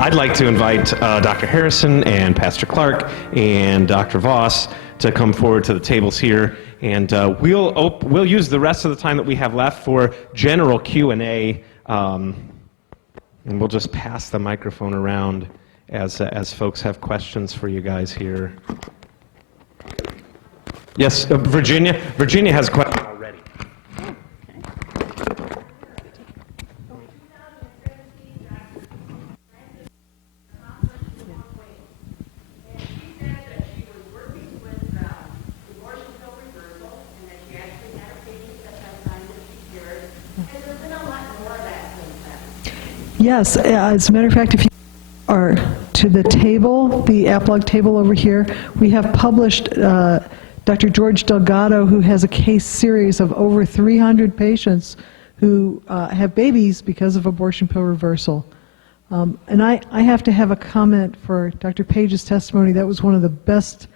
I'd like to invite Dr. Harrison and Pastor Clark and Dr. Voss to come forward to the tables here, and we'll use the rest of the time that we have left for general Q&A, and we'll just pass the microphone around as folks have questions for you guys here. Yes, Virginia. Virginia has a question already. Yes, as a matter of fact, if you are to the table, the Applog table over here, we have published Dr. George Delgado, who has a case series of over 300 patients who have babies because of abortion pill reversal. And I have to have a comment for Dr. Page's testimony. That was one of the best,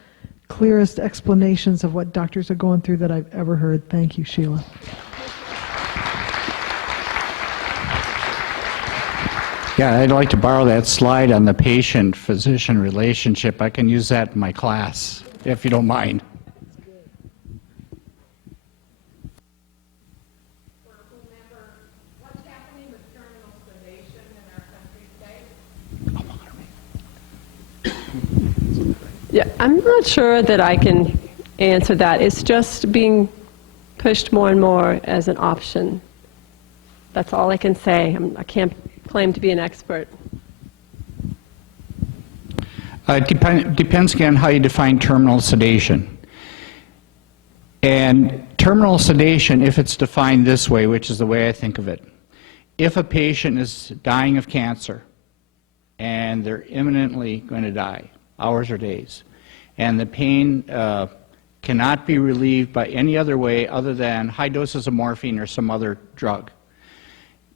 clearest explanations of what doctors are going through that I've ever heard. Thank you, Sheila. Yeah, I'd like to borrow that slide on the patient-physician relationship. I can use that in my class, if you don't mind. What's happening with terminal sedation in our country today? Yeah, I'm not sure that I can answer that. It's just being pushed more and more as an option. That's all I can say. I can't claim to be an expert. It depends again how you define terminal sedation. And terminal sedation, if it's defined this way, which is the way I think of it, if a patient is dying of cancer and they're imminently going to die, hours or days, and the pain cannot be relieved by any other way other than high doses of morphine or some other drug,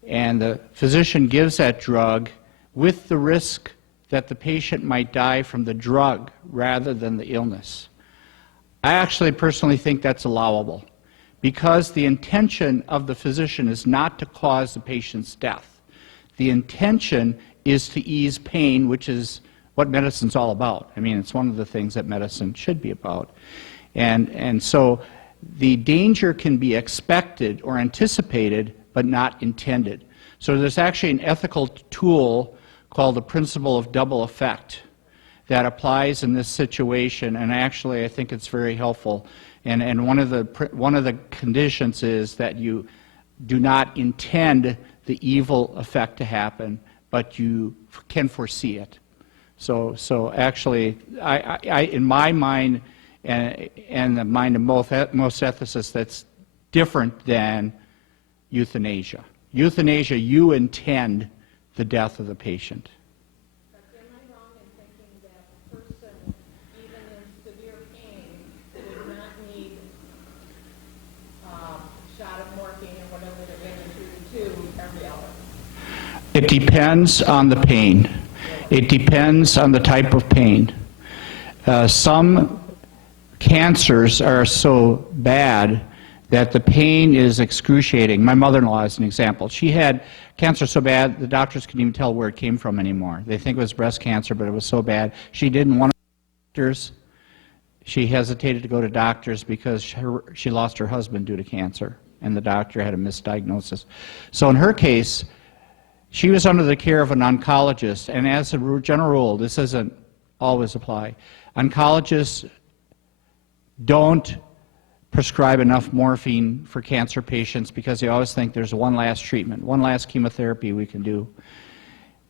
and the physician gives that drug with the risk that the patient might die from the drug rather than the illness. I actually personally think that's allowable because the intention of the physician is not to cause the patient's death. The intention is to ease pain, which is what medicine's all about. I mean, it's one of the things that medicine should be about. And so the danger can be expected or anticipated but not intended. So there's actually an ethical tool called the principle of double effect that applies in this situation, and actually I think it's very helpful. And one of the conditions is that you do not intend the evil effect to happen, but you can foresee it. So actually, I in my mind and the mind of most ethicists, that's different than euthanasia. Euthanasia, you intend the death of the patient. But am I wrong in thinking that a person, even in severe pain, would not need a shot of morphine or whatever they're getting to every hour? It depends on the pain. It depends on the type of pain. Some cancers are so bad that the pain is excruciating. My mother-in-law is an example. She had cancer so bad the doctors couldn't even tell where it came from anymore. They think it was breast cancer, but it was so bad. She didn't want to go to doctors. She hesitated to go to doctors because she lost her husband due to cancer, and the doctor had a misdiagnosis. So in her case, she was under the care of an oncologist, and as a general rule, this doesn't always apply. Oncologists don't prescribe enough morphine for cancer patients because they always think there's one last treatment, one last chemotherapy we can do.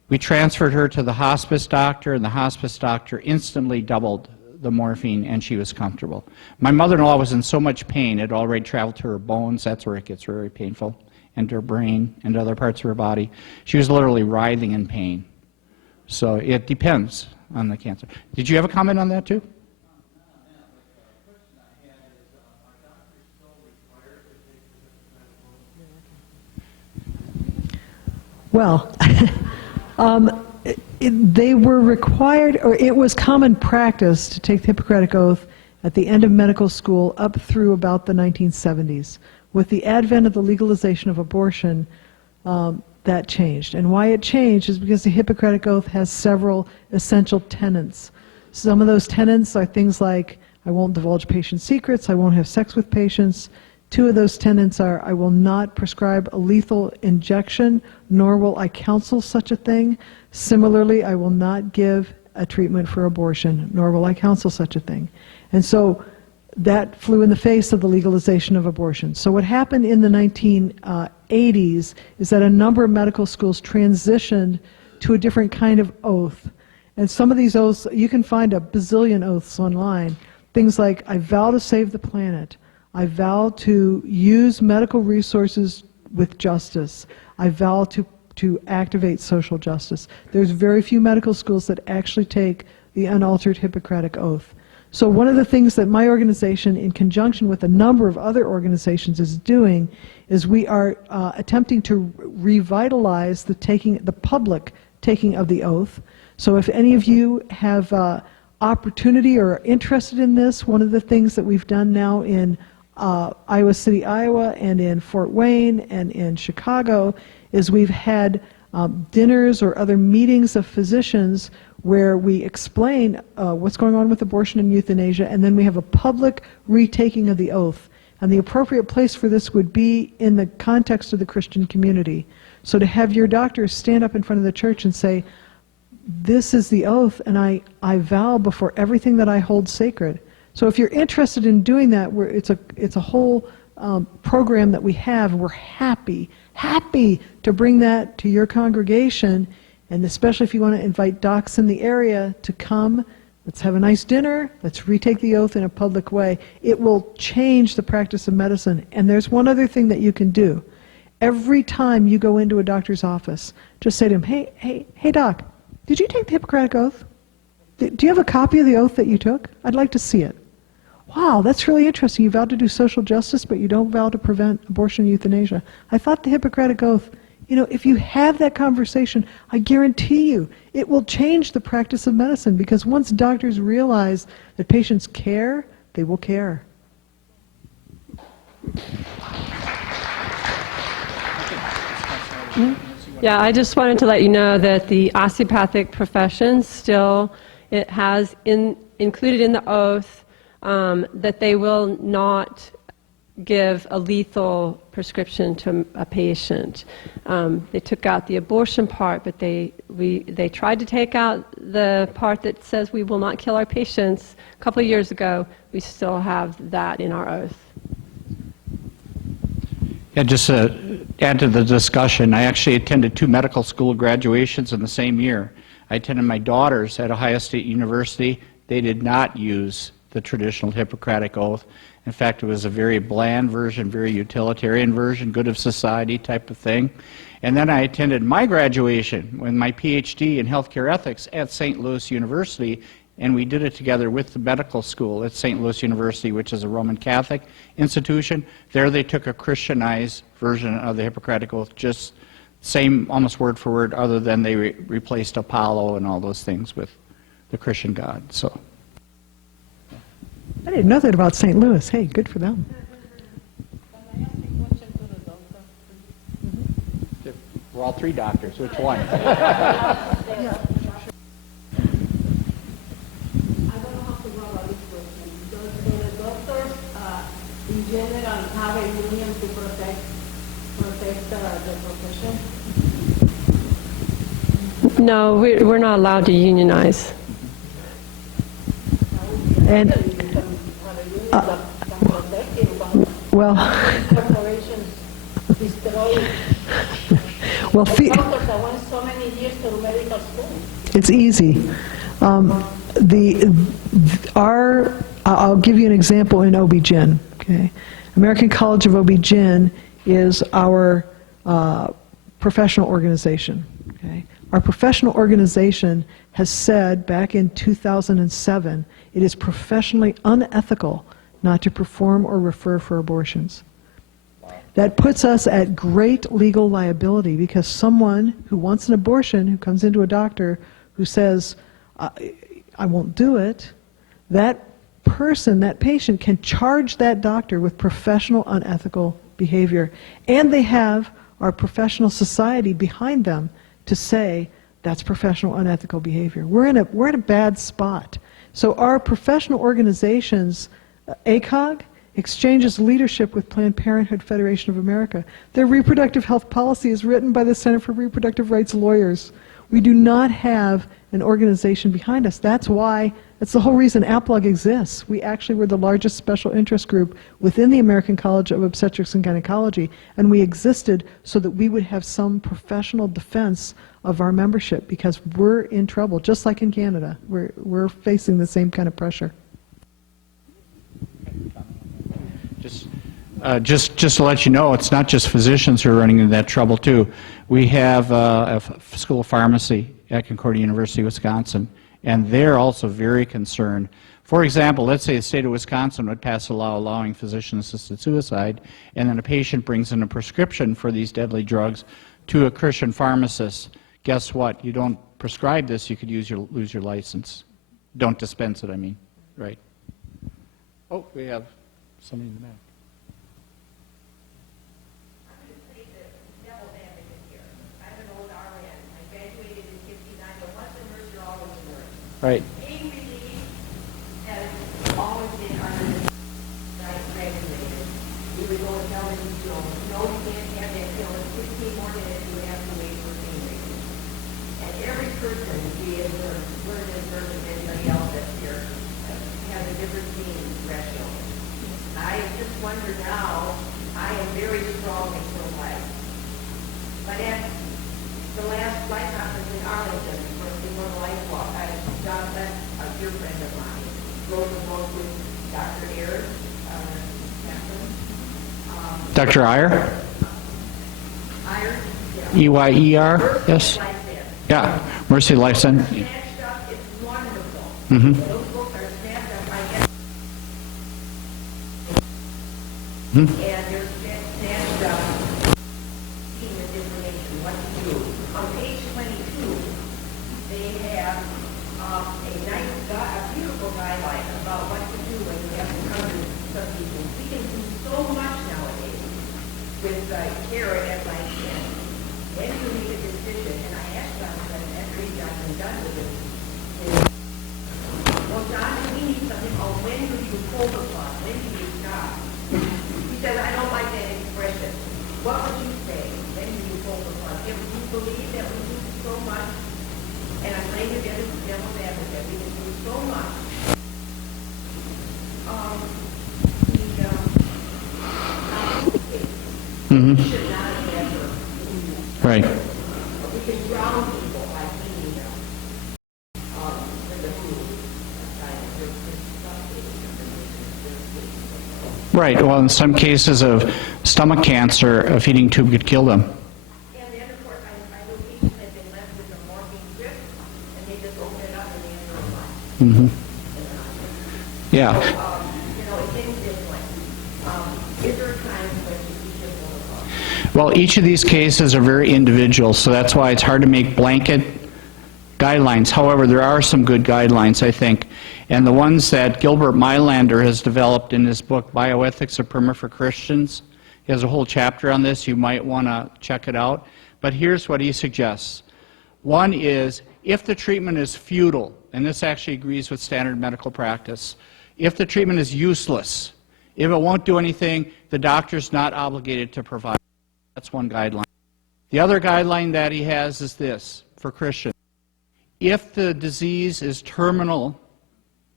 We transferred her to the hospice doctor, and the hospice doctor instantly doubled the morphine, and she was comfortable. My mother-in-law was in so much pain, it already traveled to her bones. That's where it gets very painful, and to her brain and to other parts of her body. She was literally writhing in pain. So it depends on the cancer. Did you have a comment on that too? Well, they were required, or it was common practice to take the Hippocratic Oath at the end of medical school up through about the 1970s. With the advent of the legalization of abortion, the that changed. And why it changed is because the Hippocratic Oath has several essential tenets. Some of those tenets are things like, I won't divulge patient secrets, I won't have sex with patients. Two of those tenets are, I will not prescribe a lethal injection, nor will I counsel such a thing. Similarly, I will not give a treatment for abortion, nor will I counsel such a thing. And so that flew in the face of the legalization of abortion. So what happened in the 1980s is that a number of medical schools transitioned to a different kind of oath. And some of these oaths, you can find a bazillion oaths online. Things like, I vow to save the planet. I vow to use medical resources with justice. I vow to activate social justice. There's very few medical schools that actually take the unaltered Hippocratic Oath. So one of the things that my organization, in conjunction with a number of other organizations, is doing is we are attempting to revitalize the public taking of the oath. So if any of you have opportunity or are interested in this, one of the things that we've done now in Iowa City, Iowa, and in Fort Wayne and in Chicago is we've had dinners or other meetings of physicians where we explain what's going on with abortion and euthanasia, and then we have a public retaking of the oath. And the appropriate place for this would be in the context of the Christian community. So to have your doctors stand up in front of the church and say, this is the oath, and I vow before everything that I hold sacred. So if you're interested in doing that, it's a whole program that we have. We're happy to bring that to your congregation, and especially if you want to invite docs in the area to come, let's have a nice dinner, let's retake the oath in a public way. It will change the practice of medicine. And there's one other thing that you can do. Every time you go into a doctor's office, just say to him, hey doc, did you take the Hippocratic Oath? Do you have a copy of the oath that you took? I'd like to see it. Wow, that's really interesting. You vowed to do social justice, but you don't vow to prevent abortion and euthanasia. I thought the Hippocratic Oath, if you have that conversation, I guarantee you it will change the practice of medicine, because once doctors realize that patients care, they will care. Yeah, I just wanted to let you know that the osteopathic profession still, it has included in the oath that they will not give a lethal prescription to a patient. They took out the abortion part, but they tried to take out the part that says we will not kill our patients. A couple of years ago, we still have that in our oath. Yeah, just to add to the discussion, I actually attended 2 medical school graduations in the same year. I attended my daughter's at Ohio State University. They did not use the traditional Hippocratic Oath. In fact, it was a very bland version, very utilitarian version, good of society type of thing. And then I attended my graduation with my PhD in healthcare ethics at St. Louis University, and we did it together with the medical school at St. Louis University, which is a Roman Catholic institution. There they took a Christianized version of the Hippocratic Oath, just same, almost word for word, other than they replaced Apollo and all those things with the Christian God. So I didn't know that about St. Louis. Hey, good for them. Can I ask a question to the doctor? we're all 3 doctors. Which one? In general, have a union to protect the profession? No, we're not allowed to unionize. And well, corporations destroy well, doctors that went so many years to medical school. it's easy. I'll give you an example in OB-GYN. Okay, American College of OB-GYN is our professional organization. Okay, our professional organization has said back in 2007 it is professionally unethical not to perform or refer for abortions. That puts us at great legal liability, because someone who wants an abortion, who comes into a doctor who says, I won't do it, that person, that patient can charge that doctor with professional unethical behavior. And they have our professional society behind them to say that's professional unethical behavior. We're in a bad spot. So our professional organizations, ACOG, exchanges leadership with Planned Parenthood Federation of America. Their reproductive health policy is written by the Center for Reproductive Rights lawyers. We do not have an organization behind us. That's the whole reason APLOG exists. We actually were the largest special interest group within the American College of Obstetrics and Gynecology, and we existed so that we would have some professional defense of our membership, because we're in trouble, just like in Canada. We're facing the same kind of pressure. Just to let you know, it's not just physicians who are running into that trouble too. We have a School of Pharmacy at Concordia University, Wisconsin, and they're also very concerned. For example, let's say the state of Wisconsin would pass a law allowing physician-assisted suicide, and then a patient brings in a prescription for these deadly drugs to a Christian pharmacist. Guess what? You don't prescribe this, you could lose your license. Don't dispense it, I mean. Right. Oh, we have somebody in the back. Right. Pain relief has always been our regulated. We would go and tell them, no, you can't have that pill. It's 15 more minutes, you would have to wait for pain relief. And every person, be it a learned person, anybody else that's here, has a different pain threshold. I just wonder now, I am very strong in pro-life. But at the last life conference in Arlington, in one of the life walk, Donna, a dear friend of mine, wrote a book with Dr. Ayers, Dr. Iyer? Ayers, E-Y-E-R, yes? Yeah, Mercy Life Center. Snatched up, it's wonderful. Mm-hmm. Those books are snatched up, I guess. Mm-hmm. And they're snatched up, seeing this information, what to do. On page 22, they have a beautiful guideline about what to do when you have to come to some people. We can do so much nowadays with care as I can. When you make a decision, and I asked Jonathan, after he got done with it, well, John, we need something on when do you pull the plug? When do you stop? He said, I don't like that expression. What would you say? When do you pull the plug? If you believe that we do so much, and I'm laying it in the devil's advocate, we can do so much. Mm-hmm. We should not have ever. Right. We can drown people by feeding them with the food. Right. Well, in some cases of stomach cancer, a feeding tube could kill them. And then, of course, I know patients have been left with a morphine drip, and they just open it up and they enter a line. Mm-hmm. Yeah. Things different. Is there a time when you should pull the plug? Well, each of these cases are very individual, so that's why it's hard to make blanket guidelines. However, there are some good guidelines, I think. And the ones that Gilbert Mylander has developed in his book, Bioethics, a Primer for Christians, he has a whole chapter on this. You might want to check it out. But here's what he suggests. One is, if the treatment is futile, and this actually agrees with standard medical practice, if the treatment is useless, if it won't do anything, the doctor's not obligated to provide it. That's one guideline. The other guideline that he has is this, for Christians. If the disease is terminal,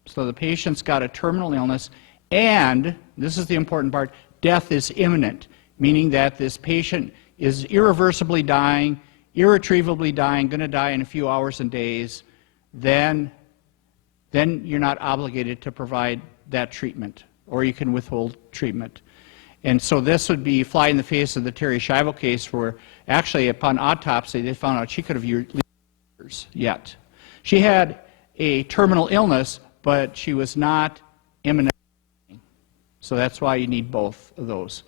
so the patient's got a terminal illness, and, this is the important part, death is imminent, meaning that this patient is irreversibly dying, irretrievably dying, going to die in a few hours and days, then you're not obligated to provide that treatment, or you can withhold treatment. And so this would be fly in the face of the Terry Schiavo case, where actually upon autopsy they found out she could have lived years yet. She had a terminal illness, but she was not imminent. So that's why you need both of those.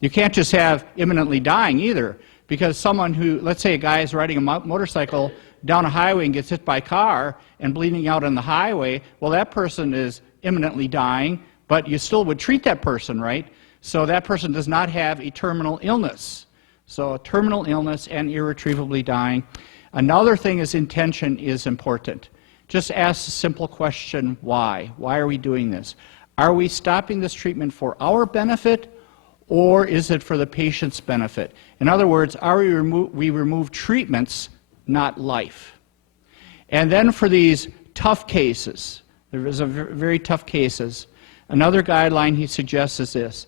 You can't just have imminently dying either, because someone who, let's say a guy is riding a motorcycle down a highway and gets hit by a car and bleeding out on the highway, well, that person is imminently dying, but you still would treat that person, right? So that person does not have a terminal illness. So terminal illness and irretrievably dying. Another thing is intention is important. Just ask a simple question, why? Why are we doing this? Are we stopping this treatment for our benefit, or is it for the patient's benefit? In other words, we remove treatments, not life. And then for these tough cases, there is a very tough cases, another guideline he suggests is this: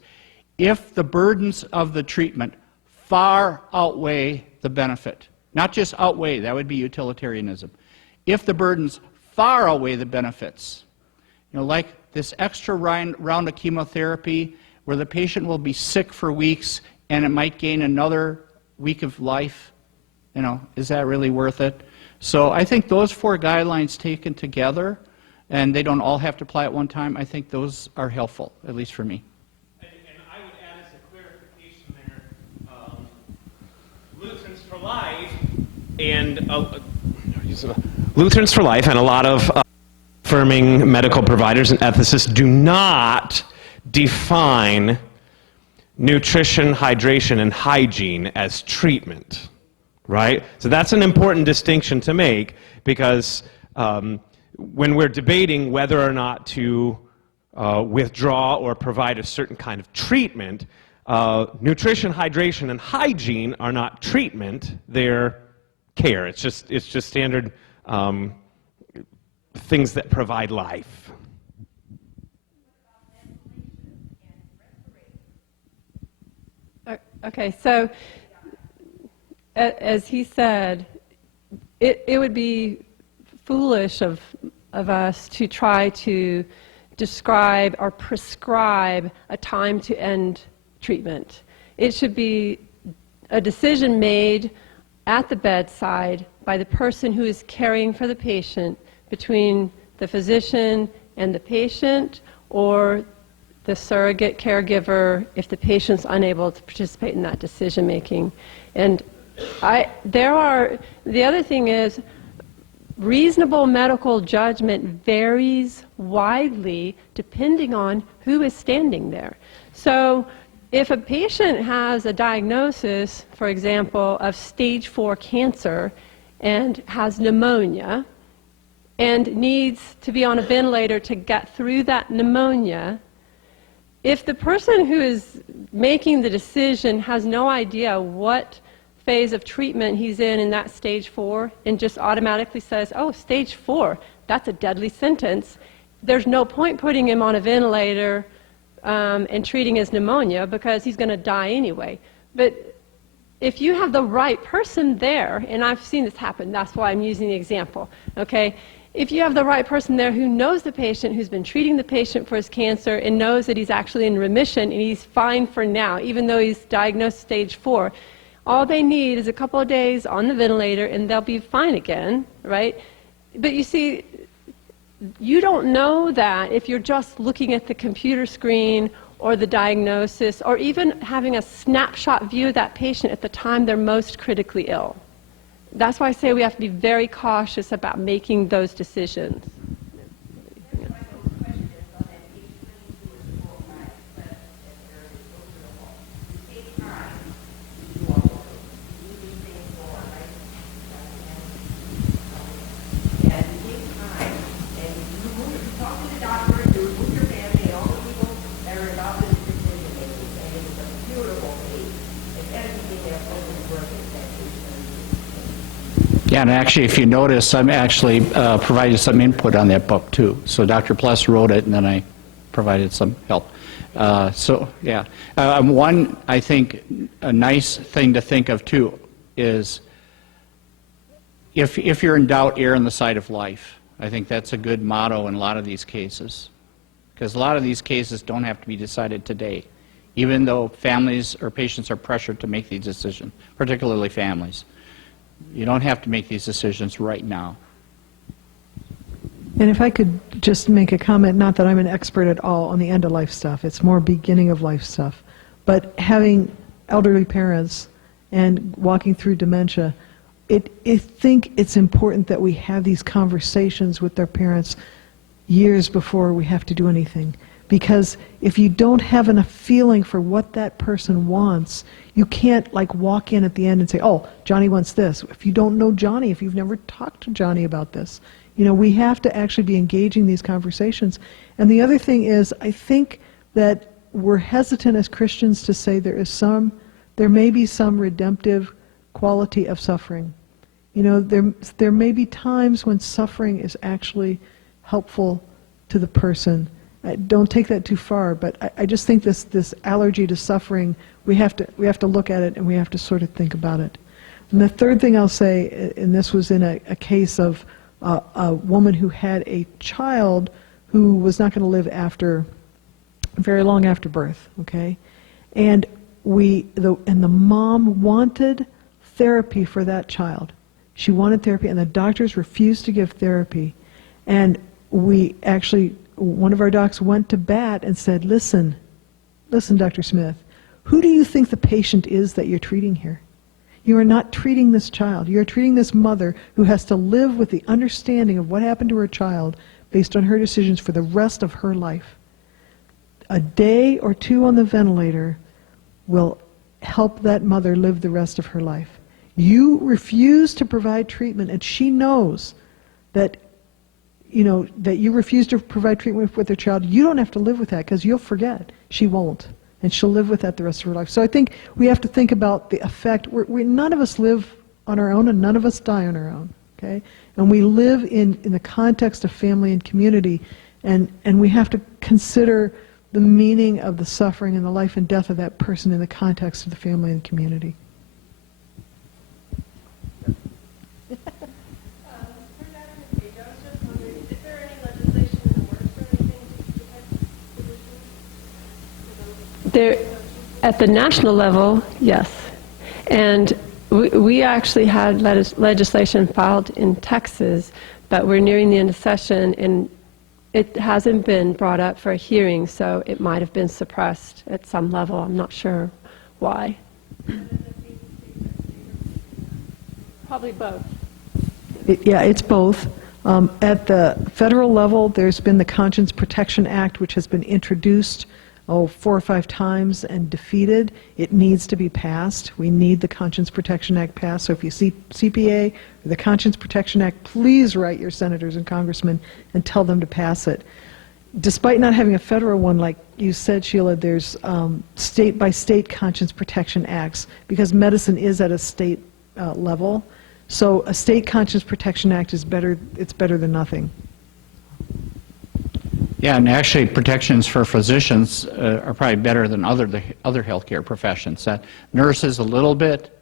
if the burdens of the treatment far outweigh the benefit, not just outweigh, that would be utilitarianism. If the burdens far outweigh the benefits, like this extra round of chemotherapy where the patient will be sick for weeks and it might gain another week of life, is that really worth it? So I think those 4 guidelines taken together, and they don't all have to apply at one time, I think those are helpful, at least for me. And I would add as a clarification there, Lutherans for Life and a lot of affirming medical providers and ethicists do not define nutrition, hydration, and hygiene as treatment, right? So that's an important distinction to make, because when we're debating whether or not to withdraw or provide a certain kind of treatment, nutrition, hydration, and hygiene are not treatment, they're care. It's just standard things that provide life. Okay, so as he said, it would be foolish of us to try to describe or prescribe a time to end treatment. It should be a decision made at the bedside by the person who is caring for the patient, between the physician and the patient, or the surrogate caregiver if the patient's unable to participate in that decision making. And the other thing is, reasonable medical judgment varies widely depending on who is standing there. So if a patient has a diagnosis, for example, of stage 4 cancer and has pneumonia and needs to be on a ventilator to get through that pneumonia, if the person who is making the decision has no idea what phase of treatment he's in that stage 4 and just automatically says, oh, stage 4, that's a deadly sentence, there's no point putting him on a ventilator and treating his pneumonia, because he's going to die anyway. But if you have the right person there, and I've seen this happen, that's why I'm using the example, okay? If you have the right person there who knows the patient, who's been treating the patient for his cancer and knows that he's actually in remission and he's fine for now, even though he's diagnosed stage 4, all they need is a couple of days on the ventilator and they'll be fine again, right? But you see, you don't know that if you're just looking at the computer screen or the diagnosis, or even having a snapshot view of that patient at the time they're most critically ill. That's why I say we have to be very cautious about making those decisions. Yeah, and actually, if you notice, I'm actually provided some input on that book too. So Dr. Pless wrote it, and then I provided some help. So yeah, one, I think a nice thing to think of too is if you're in doubt, err on the side of life. I think that's a good motto in a lot of these cases, because a lot of these cases don't have to be decided today, even though families or patients are pressured to make these decisions, particularly families. You don't have to make these decisions right now. And if I could just make a comment, not that I'm an expert at all on the end-of-life stuff, it's more beginning-of-life stuff, but having elderly parents and walking through dementia, I think it's important that we have these conversations with their parents years before we have to do anything. Because if you don't have enough feeling for what that person wants, you can't like walk in at the end and say, oh, Johnny wants this. If you don't know Johnny, if you've never talked to Johnny about this, you know, we have to actually be engaging these conversations. And the other thing is, I think that we're hesitant as Christians to say there may be some redemptive quality of suffering. You know, there may be times when suffering is actually helpful to the person. Don't take that too far, but I just think this allergy to suffering, we have to look at it and we have to sort of think about it. And the third thing I'll say, and this was in a case of a woman who had a child who was not going to live very long after birth, okay? And the mom wanted therapy for that child. She wanted therapy, and the doctors refused to give therapy. And one of our docs went to bat and said, listen, Dr. Smith, who do you think the patient is that you're treating here? You are not treating this child. You are treating this mother who has to live with the understanding of what happened to her child based on her decisions for the rest of her life. A day or two on the ventilator will help that mother live the rest of her life. You refuse to provide treatment, and she knows that, you know, that you refuse to provide treatment with her child. You don't have to live with that because you'll forget. She won't, and she'll live with that the rest of her life. So I think we have to think about the effect. None of us live on our own, and none of us die on our own. Okay, and we live in the context of family and community, and we have to consider the meaning of the suffering and the life and death of that person in the context of the family and community. There, at the national level, yes. And we actually had legislation filed in Texas, but we're nearing the end of session, and it hasn't been brought up for a hearing, so it might have been suppressed at some level. I'm not sure why. Probably both. It's both. At the federal level, there's been the Conscience Protection Act, which has been introduced 4 or 5 times and defeated. It needs to be passed. We need the Conscience Protection Act passed. So if you see CPA or the Conscience Protection Act, please write your senators and congressmen and tell them to pass it. Despite not having a federal one, like you said, Sheila, there's state-by-state Conscience Protection Acts because medicine is at a state level. So a state Conscience Protection Act is better. It's better than nothing. Yeah, and actually protections for physicians are probably better than other healthcare professions. Nurses a little bit,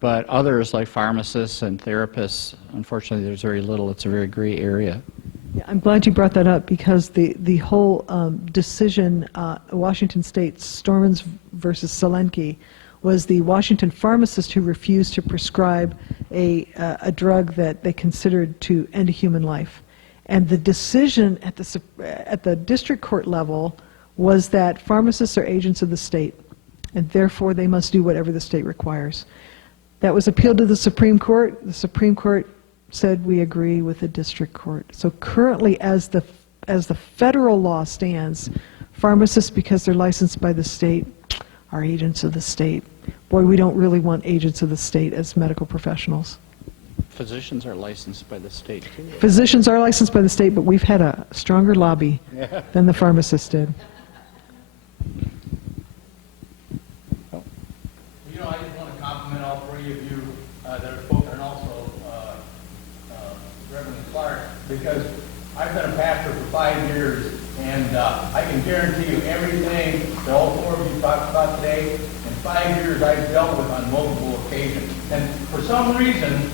but others like pharmacists and therapists, unfortunately there's very little. It's a very gray area. Yeah, I'm glad you brought that up because the whole decision, Washington State, Stormans versus Solenki, was the Washington pharmacist who refused to prescribe a drug that they considered to end a human life. And the decision at the district court level was that pharmacists are agents of the state, and therefore they must do whatever the state requires. That was appealed to the Supreme Court. The Supreme Court said we agree with the district court. So currently, as the federal law stands, pharmacists, because they're licensed by the state, are agents of the state. Boy, we don't really want agents of the state as medical professionals. Physicians are licensed by the state, too. Physicians are licensed by the state, but we've had a stronger lobby than the pharmacists did. You know, I just want to compliment all 3 of you that are spoken, and also Reverend Clark, because I've been a pastor for 5 years, and I can guarantee you everything that all 4 of you talked about today, in 5 years I've dealt with on multiple occasions. And for some reason,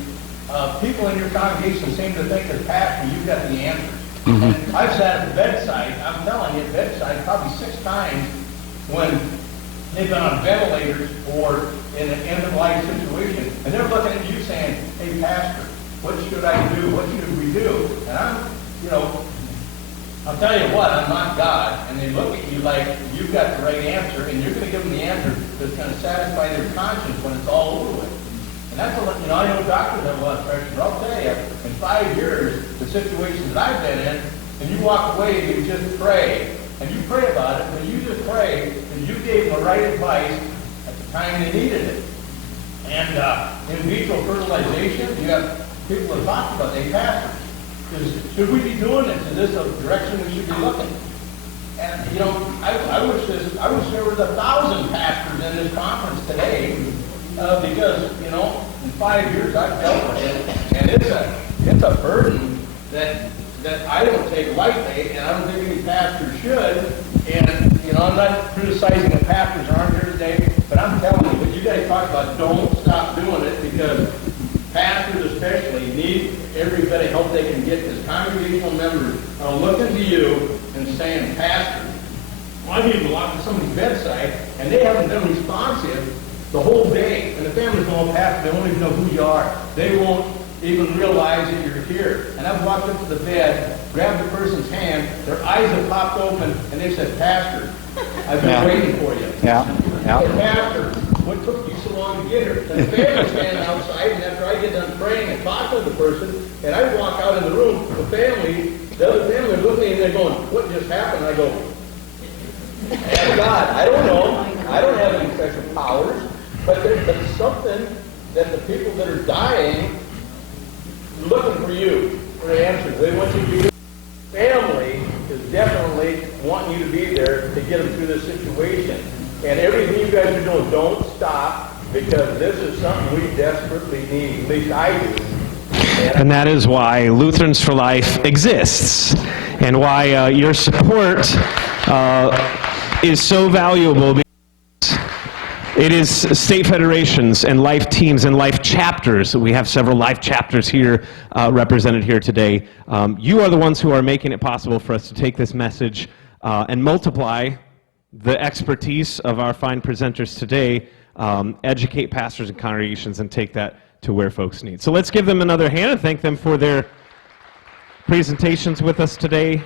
people in your congregation seem to think as pastor, you've got the answers. Mm-hmm. And I've sat at the bedside, I'm telling you, at bedside probably 6 times when they've been on ventilators or in an end-of-life situation, and they're looking at you saying, hey, pastor, what should I do? What should we do? And I'll tell you what, I'm not God, and they look at you like you've got the right answer, and you're going to give them the answer that's going to satisfy their conscience when it's all over with. And that's I know doctors have a lot of pressure, but I'll tell you, in 5 years, the situations that I've been in, and you walk away and you just pray, and you pray about it, but you just pray that you gave them the right advice at the time they needed it. And in vitro fertilization, you have people that talk about, they pastors. Should we be doing this? Is this a direction we should be looking? And, you know, I wish there was 1,000 pastors in this conference today, because, you know, in 5 years I've dealt with it, and it's a burden that I don't take lightly, and I don't think any pastor should. And, you know, I'm not criticizing the pastors aren't here today, but I'm telling you, what you guys talk about, don't stop doing it, because pastors especially need every bit of help they can get, because congregational members are looking to you and saying, Pastor, I need to walk to somebody's bedside, and they haven't been responsive the whole day. And the families don't Pastor, they won't even know who you are. They won't even realize that you're here. And I've walked up to the bed, grabbed the person's hand, their eyes have popped open, and they said, Pastor, I've been waiting for you. Yeah. Hey, Pastor, what took you so long to get here? And the family's standing outside, and after I get done praying and talking to the person, and I walk out in the room, the other family look at me and they're going, what just happened? And I go, ask God, I don't know. I don't have any special powers, but it's something that the people that are dying are looking for you for answers. They want you to be there. Family is definitely wanting you to be there to get them through this situation. And everything you guys are doing, don't stop, because this is something we desperately need. At least I do. And that is why Lutherans for Life exists, and why your support is so valuable. It is state federations and life teams and life chapters. We have several life chapters here represented here today. You are the ones who are making it possible for us to take this message and multiply the expertise of our fine presenters today, educate pastors and congregations, and take that to where folks need. So let's give them another hand and thank them for their presentations with us today.